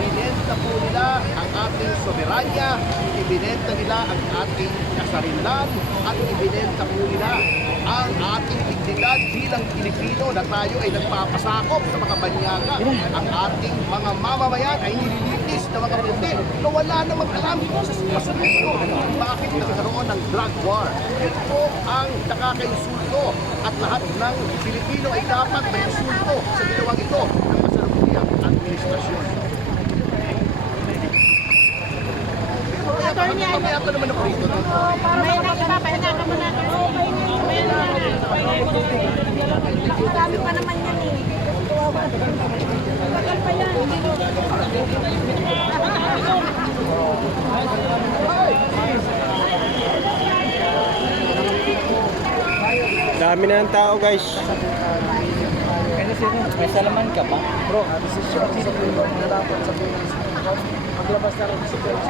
Ibinenta po nila ang ating soberanya, ibinenta nila ang ating kasarinlan, at ibinenta po nila ang ating dignidad bilang Pilipino na tayo ay nagpapasakop sa mga banyaga. Ang ating mga mamamayan ay nililitis na mga puti na wala namang alam sa sitwasyon bakit nagkaroon ng drug war. Yun po ang nakakainsulto at lahat ng Pilipino ay dapat may insulto sa ginawang ito ng kasalukuyang administrasyon. Mamaya pa naman ako rito. May nagpapahinga ka muna. Dami pa naman yan eh. Tagal pa yan. Dami na ng tao, guys. May salaman ka pa? Bro, decision sa Pilipinas na dapat sa Pilipinas. Maglabas na rin sa Pilipinas.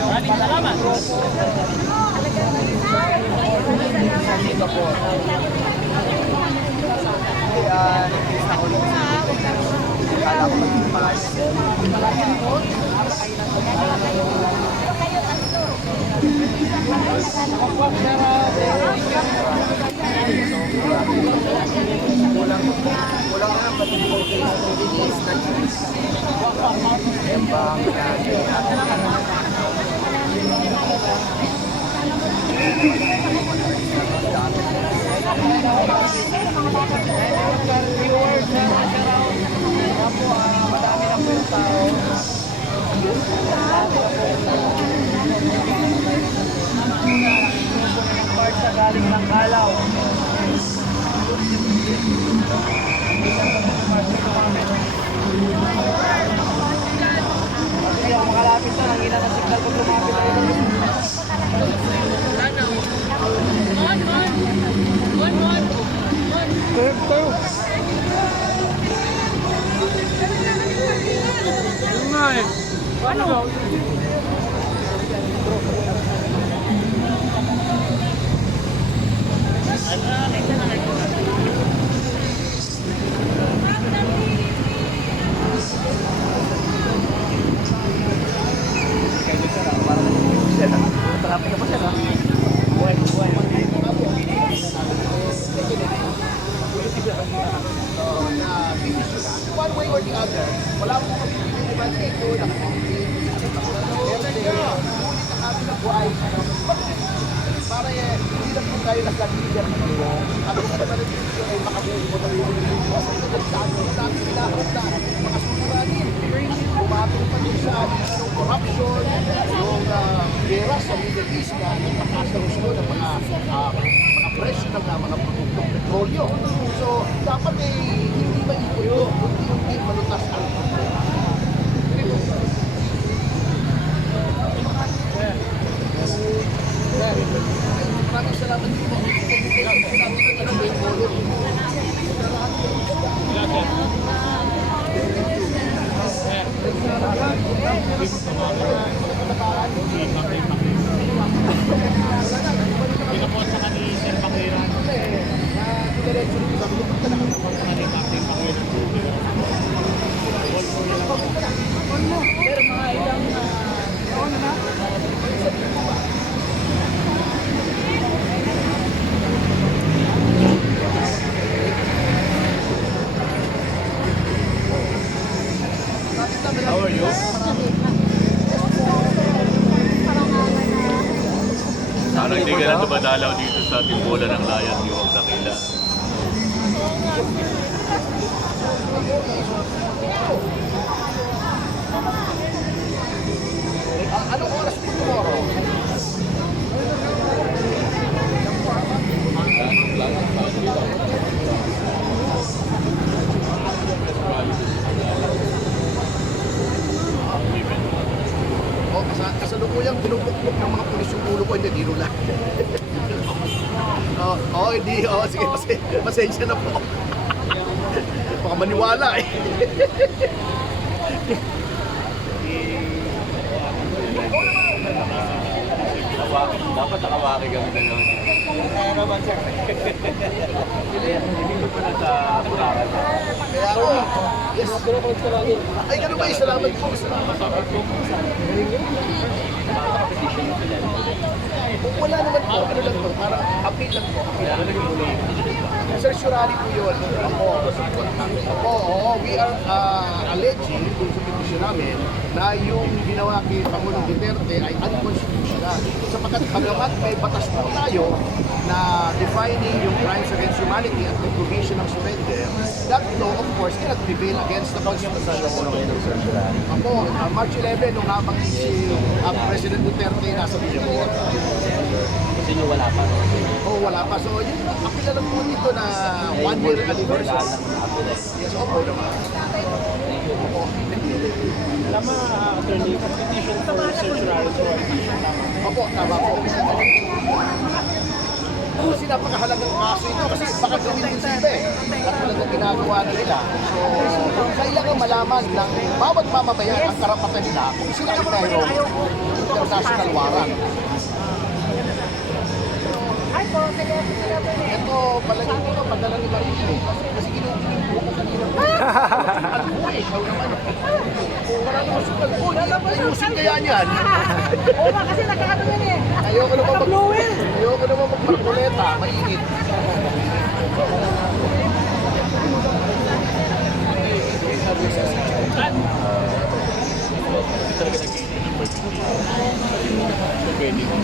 Maraming salamat. Dito po. Kala ko magpapalas. Kulang na lang pati po sa release na cheese. Yan ba ang viewers na nasa round. Madami na po yung tao. Part sa galing ng Kalaw. Kasi ako makalapit na, ang ilang signal ko lumapit. Ano? One way or the other, wala akong pagpipiliban dito na para hindi lang po tayo nasa-leader dito. At kung ano naman dito ay makabuo mo ng mga sa nagdaan mo natin pinahod na mga suliranin. Pumatong pa din sa yung corruption, yung gera sa Middle East na nagpataas ng gusto ng mga presyo ng mga produktong petrolyo. So, dapat hindi maikot ito, hindi malutas ang maraming salamat po. How are you? Sana hindi ka na dumadalaw dito sa ating bola ng layan niyo ang dakila. Anong oras po tomorrow? Oh, kasalukuyang binubukbok ng mga pulis yung ulo ko, hindi, diro lang. Hindi, sige, pasensya na po. Baka maniwala eh. Dapat nakawaki kami na naman. Kaya naman sir. Dito pa na sa Bulacan. Kaya ako, yes. Ay, ganun ba? Salamat po. Salamat po. Wala naman po. Ano lang po? Para appeal lang po. Certiorari po yun. We are alleging kung sa petisyon namin na yung ginawa kay Pangulong Duterte ay unconstitutional. Sapagkat bagamat may batas po tayo na defining yung crimes against humanity at the provision of surrender, that law of course cannot prevail against the Constitution. March 11, nung habang si President Duterte nasa Billabor. Kasi nyo wala pa. Wala pa. So, yun, apila lang po dito na 1 year anniversary. Yes, opo naman. Tama, attorney, petition for certiorari prohibition. Opo, tama po. Kasi napakahalagang kaso ito kasi baka gawin din sila at talagang ginagawa na nila. So, kailangan malaman ng bawat mamamayan ang karapatan nila kung sila ay mayroong international warrant. Ito, palagi ko ito, padala ni Marino. Kasi ginugunin ko kanina. Ikaw naman. Wala naman sa kalbo. Ayusin kaya niyan. Oo ba, kasi nagkakato yan eh. Ayoko naman magmarkuleta. Mainit. Pwede mo.